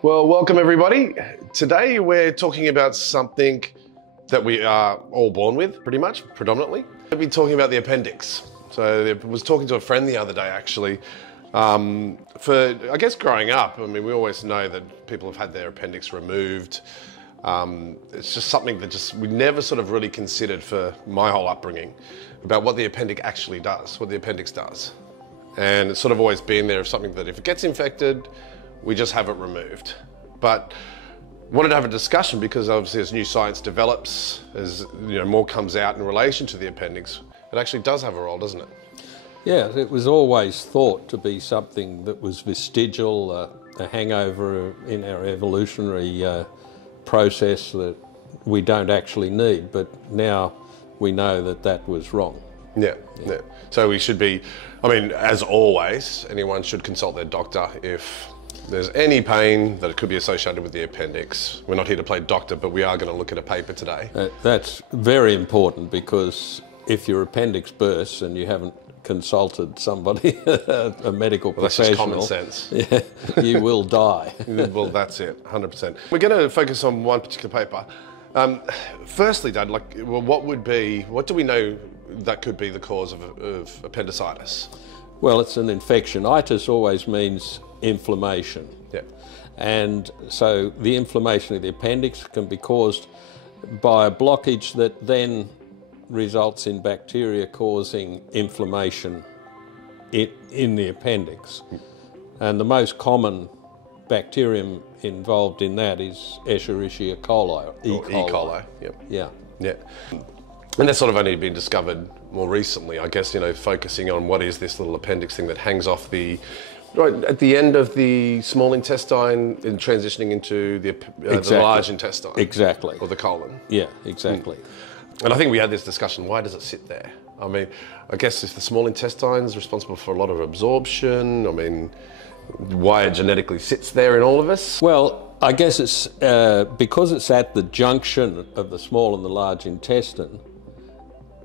Well, welcome everybody. Today we're talking about something that we are all born with, pretty much, predominantly. We'll be talking about the appendix. So I was talking to a friend the other day, actually. I guess growing up, I mean, we always know that people have had their appendix removed. It's just something that we never sort of really considered for my whole upbringing about what the appendix actually does, what the appendix does. And it's sort of always been there, something that if it gets infected, we just have it removed. But wanted to have a discussion because obviously as new science develops, as more comes out in relation to the appendix, it actually does have a role, doesn't it? Yeah, it was always thought to be something that was vestigial, a hangover in our evolutionary process that we don't actually need, but now we know that that was wrong. Yeah. So we should be, as always, anyone should consult their doctor if there's any pain that could be associated with the appendix. We're not here to play doctor, but we are going to look at a paper today. That's very important because if your appendix bursts and you haven't consulted somebody, a medical professional, that's just common sense. Yeah, you will die. Well, that's it, 100%. We're going to focus on one particular paper. Firstly, Dad, what do we know that could be the cause of appendicitis? Well, it's an infection. Itis always means inflammation. Yeah. And so the inflammation of the appendix can be caused by a blockage that then results in bacteria causing inflammation in the appendix. And the most common bacterium involved in that is Escherichia coli. E. coli. Yeah. And that's sort of only been discovered more recently, I guess, focusing on what is this little appendix thing that hangs off right at the end of the small intestine and transitioning into the large intestine. Exactly. Or the colon. Yeah, exactly. And I think we had this discussion, why does it sit there? I guess if the small intestine is responsible for a lot of absorption, why it genetically sits there in all of us? Well, I guess it's because it's at the junction of the small and the large intestine,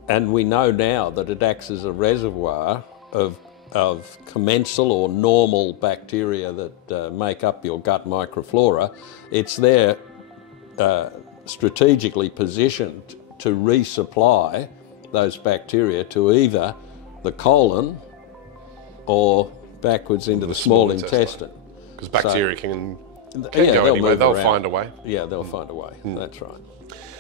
and we know now that it acts as a reservoir of commensal or normal bacteria that make up your gut microflora. It's there strategically positioned to resupply those bacteria to either the colon or backwards into the small intestine. Because bacteria can go anywhere, they'll find a way. Yeah, they'll find a way, that's right.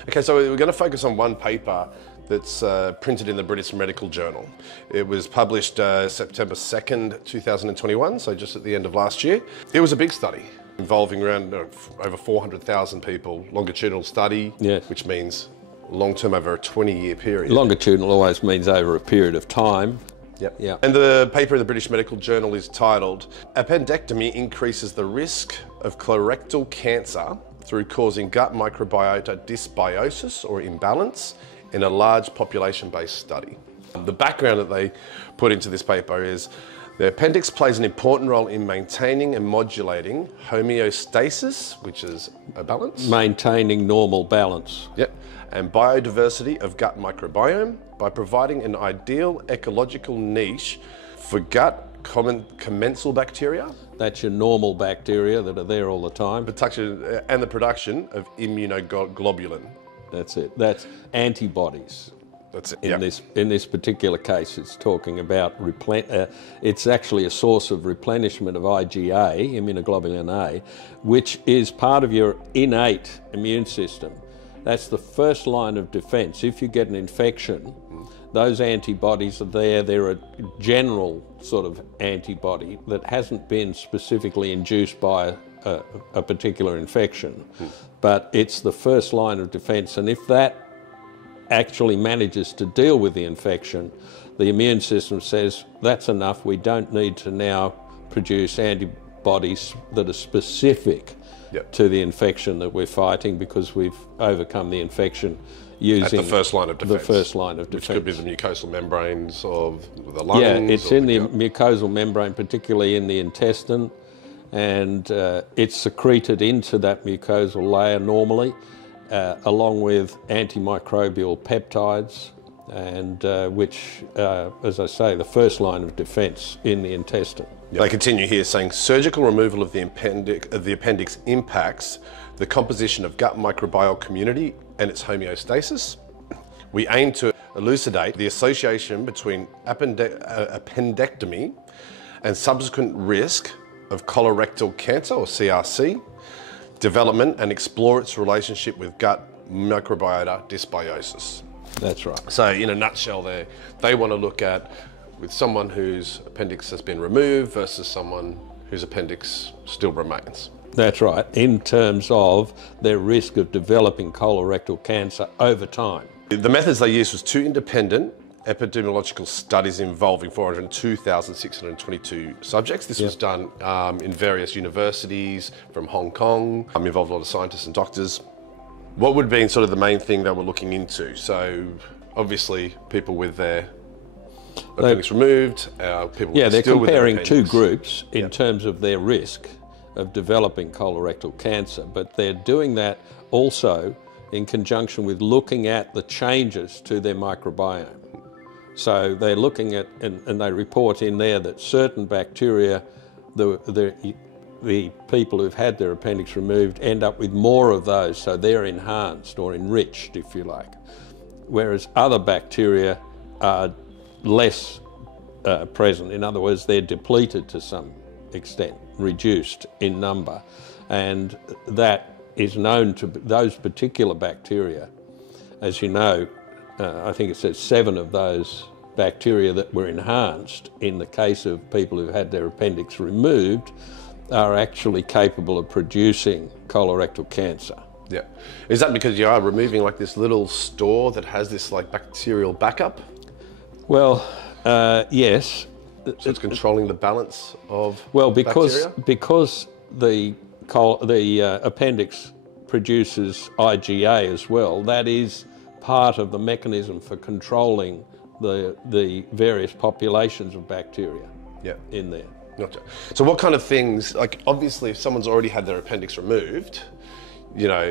Okay, so we're going to focus on one paper that's printed in the British Medical Journal. It was published September 2nd, 2021, so just at the end of last year. It was a big study involving around over 400,000 people, longitudinal study, yes. Which means long-term over a 20-year period. Longitudinal always means over a period of time. Yep. Yeah. And the paper in the British Medical Journal is titled, Appendectomy Increases the Risk of Colorectal Cancer through Causing Gut Microbiota Dysbiosis or Imbalance in a Large Population-Based Study. The background that they put into this paper is the appendix plays an important role in maintaining and modulating homeostasis, which is a balance. Maintaining normal balance. Yep. And biodiversity of gut microbiome by providing an ideal ecological niche for gut commensal bacteria. That's your normal bacteria that are there all the time. And the production of immunoglobulin. That's it. That's antibodies. That's it. In this particular case, it's talking about it's actually a source of replenishment of IgA, immunoglobulin A, which is part of your innate immune system. That's the first line of defense. If you get an infection, those antibodies are there. They're a general sort of antibody that hasn't been specifically induced by a particular infection, but it's the first line of defense. And if that actually manages to deal with the infection, the immune system says, that's enough, we don't need to now produce antibodies that are specific to the infection that we're fighting because we've overcome the infection using at the first line of defense. The first line of defense. Which could be the mucosal membranes of the lungs. Yeah, it's in the mucosal membrane, particularly in the intestine, and it's secreted into that mucosal layer normally, along with antimicrobial peptides and which, as I say, the first line of defence in the intestine. They continue here saying surgical removal of the appendix impacts the composition of gut microbial community and its homeostasis. We aim to elucidate the association between appendectomy and subsequent risk of colorectal cancer, or CRC, development, and explore its relationship with gut microbiota dysbiosis. That's right. So in a nutshell they want to look at with someone whose appendix has been removed versus someone whose appendix still remains. That's right, in terms of their risk of developing colorectal cancer over time. The methods they used was 2 independent epidemiological studies involving 402,622 subjects. This was done in various universities from Hong Kong, involved a lot of scientists and doctors. What would have been sort of the main thing they were looking into? So obviously people with their appendix removed, people they're still with their comparing appendix. 2 groups in terms of their risk of developing colorectal cancer, but they're doing that also in conjunction with looking at the changes to their microbiome. So they're looking at, and they report in there that certain bacteria, the people who've had their appendix removed end up with more of those, so they're enhanced or enriched, if you like. Whereas other bacteria are less present. In other words, they're depleted to some extent, reduced in number. And that is known to those particular bacteria. As you know, I think it says 7 of those bacteria that were enhanced in the case of people who've had their appendix removed are actually capable of producing colorectal cancer. Yeah. Is that because you are removing like this little store that has this like bacterial backup? Well, yes. So it's controlling the balance of because bacteria? the appendix produces IgA as well, that is part of the mechanism for controlling the various populations of bacteria in there. Gotcha. So what kind of things, like obviously if someone's already had their appendix removed, you know,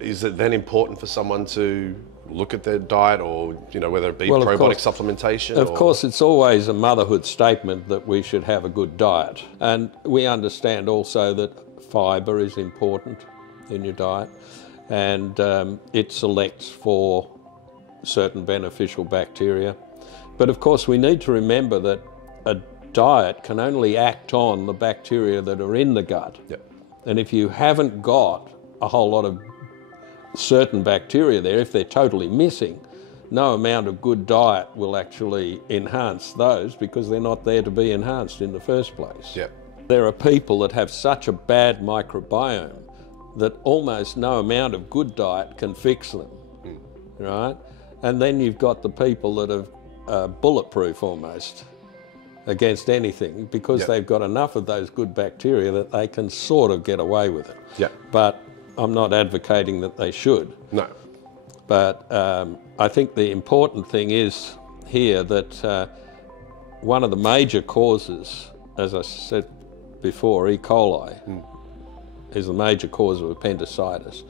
is it then important for someone to look at their diet, or, you know, whether it be probiotic supplementation? Of course, it's always a motherhood statement that we should have a good diet. And we understand also that fibre is important in your diet, and it selects for certain beneficial bacteria. But of course, we need to remember that a diet can only act on the bacteria that are in the gut. Yep. And if you haven't got a whole lot of certain bacteria there, if they're totally missing, no amount of good diet will actually enhance those, because they're not there to be enhanced in the first place. Yep. There are people that have such a bad microbiome that almost no amount of good diet can fix them, right? And then you've got the people that are bulletproof almost against anything, because they've got enough of those good bacteria that they can sort of get away with it. Yeah. But I'm not advocating that they should. No. But I think the important thing is here that one of the major causes, as I said before, E. coli is the major cause of appendicitis.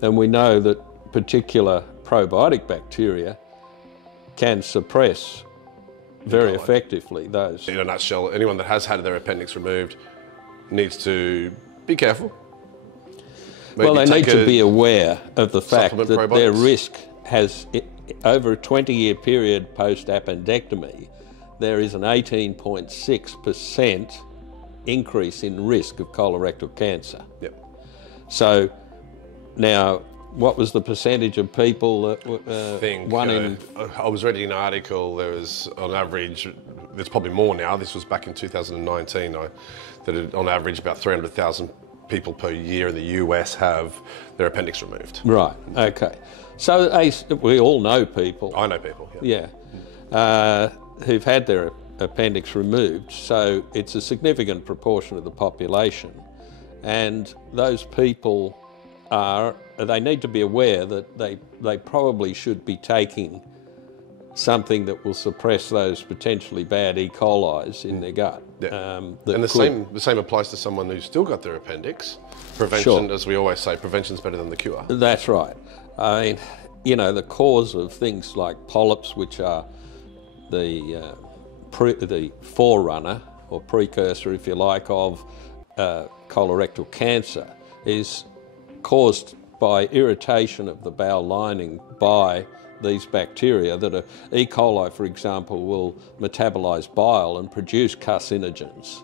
And we know that particular probiotic bacteria can suppress very effectively those. In a nutshell, anyone that has had their appendix removed needs to be careful. Well, they need to be aware of the fact that probiotics. their risk has, over a 20-year period post-appendectomy, there is an 18.6% increase in risk of colorectal cancer. Yep. So now, what was the percentage of people that I was reading an article, there was on average, there's probably more now, this was back in 2019, that on average about 300,000 people per year in the US have their appendix removed. Right, okay. So we all know people. I know people, who've had their appendix removed, so it's a significant proportion of the population. And those people they need to be aware that they probably should be taking something that will suppress those potentially bad E. coli's in their gut. Yeah. And the same applies to someone who's still got their appendix. Prevention, as we always say, prevention's better than the cure. That's right. I mean, you know, the cause of things like polyps, which are the forerunner or precursor, if you like, of colorectal cancer, is caused by irritation of the bowel lining by these bacteria that are, E. coli, for example, will metabolize bile and produce carcinogens,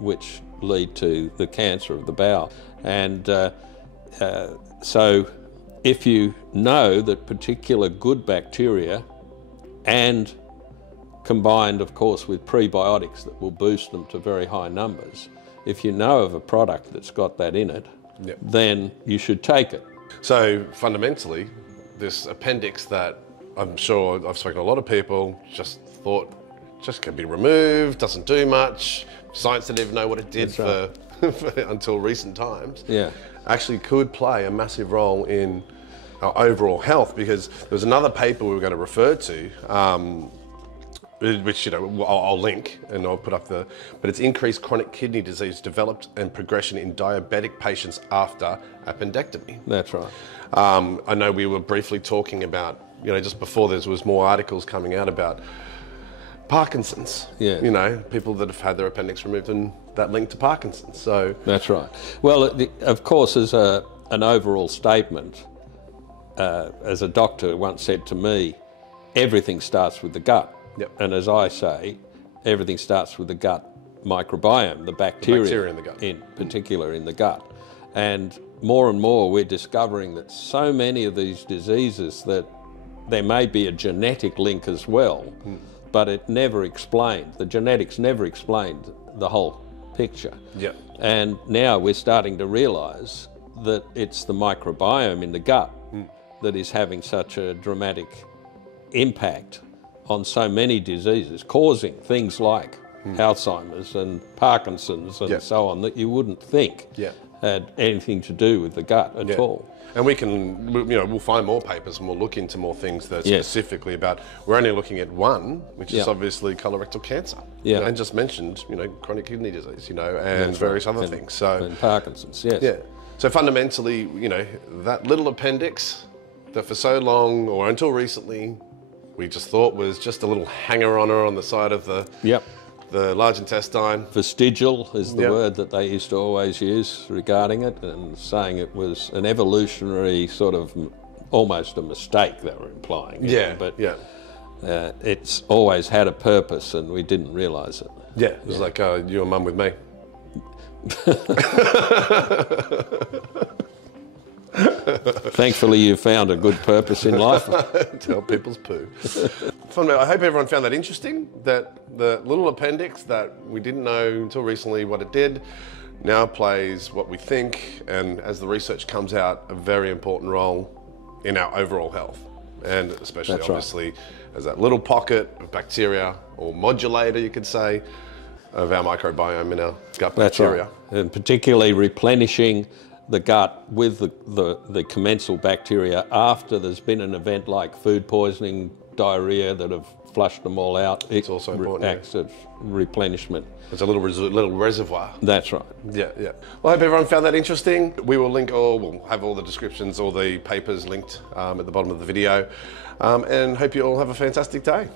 which lead to the cancer of the bowel. And so if you know that particular good bacteria, and combined, of course, with prebiotics that will boost them to very high numbers, if you know of a product that's got that in it, Yep. then you should take it. So fundamentally, this appendix that I'm sure I've spoken to a lot of people just thought just can be removed, doesn't do much. Science didn't even know what it did for until recent times. Yeah. Actually could play a massive role in our overall health, because there was another paper we were going to refer to, which, you know, I'll link and I'll put up but it's increased chronic kidney disease developed and progression in diabetic patients after appendectomy. That's right. I know we were briefly talking about, you know, just before there was more articles coming out about Parkinson's. Yeah. You know, people that have had their appendix removed and that link to Parkinson's. So that's right. Well, of course, as an overall statement, as a doctor once said to me, everything starts with the gut. Yep. And as I say, everything starts with the gut microbiome, the bacteria in the gut. In particular in the gut. And more we're discovering that so many of these diseases that there may be a genetic link as well, but it never explained, the genetics never explained the whole picture. Yep. And now we're starting to realise that it's the microbiome in the gut that is having such a dramatic impact on so many diseases, causing things like Alzheimer's and Parkinson's and so on, that you wouldn't think had anything to do with the gut at all. And we can, you know, we'll find more papers and we'll look into more things that specifically about, we're only looking at one, which is obviously colorectal cancer. Yeah. And just mentioned, you know, chronic kidney disease, you know, and various other things. So, and Parkinson's, yes. Yeah. So fundamentally, you know, that little appendix that for so long, or until recently, we just thought was just a little hanger-oner on the side of the large intestine. Vestigial is the word that they used to always use regarding it, and saying it was an evolutionary sort of almost a mistake they were implying. But it's always had a purpose and we didn't realise it. Yeah, it was like you and Mum with me. Thankfully, you found a good purpose in life. To help people's poo. I hope everyone found that interesting, that the little appendix that we didn't know until recently what it did, now plays what we think, and as the research comes out, a very important role in our overall health. And especially, obviously, as that little pocket of bacteria, or modulator, you could say, of our microbiome in our gut bacteria. That's right. And particularly replenishing the gut with the commensal bacteria after there's been an event like food poisoning, diarrhea that have flushed them all out. It's also important. Acts of replenishment. It's a little reservoir. That's right. Yeah. Well, I hope everyone found that interesting. We will link we'll have all the descriptions, all the papers linked at the bottom of the video. And hope you all have a fantastic day.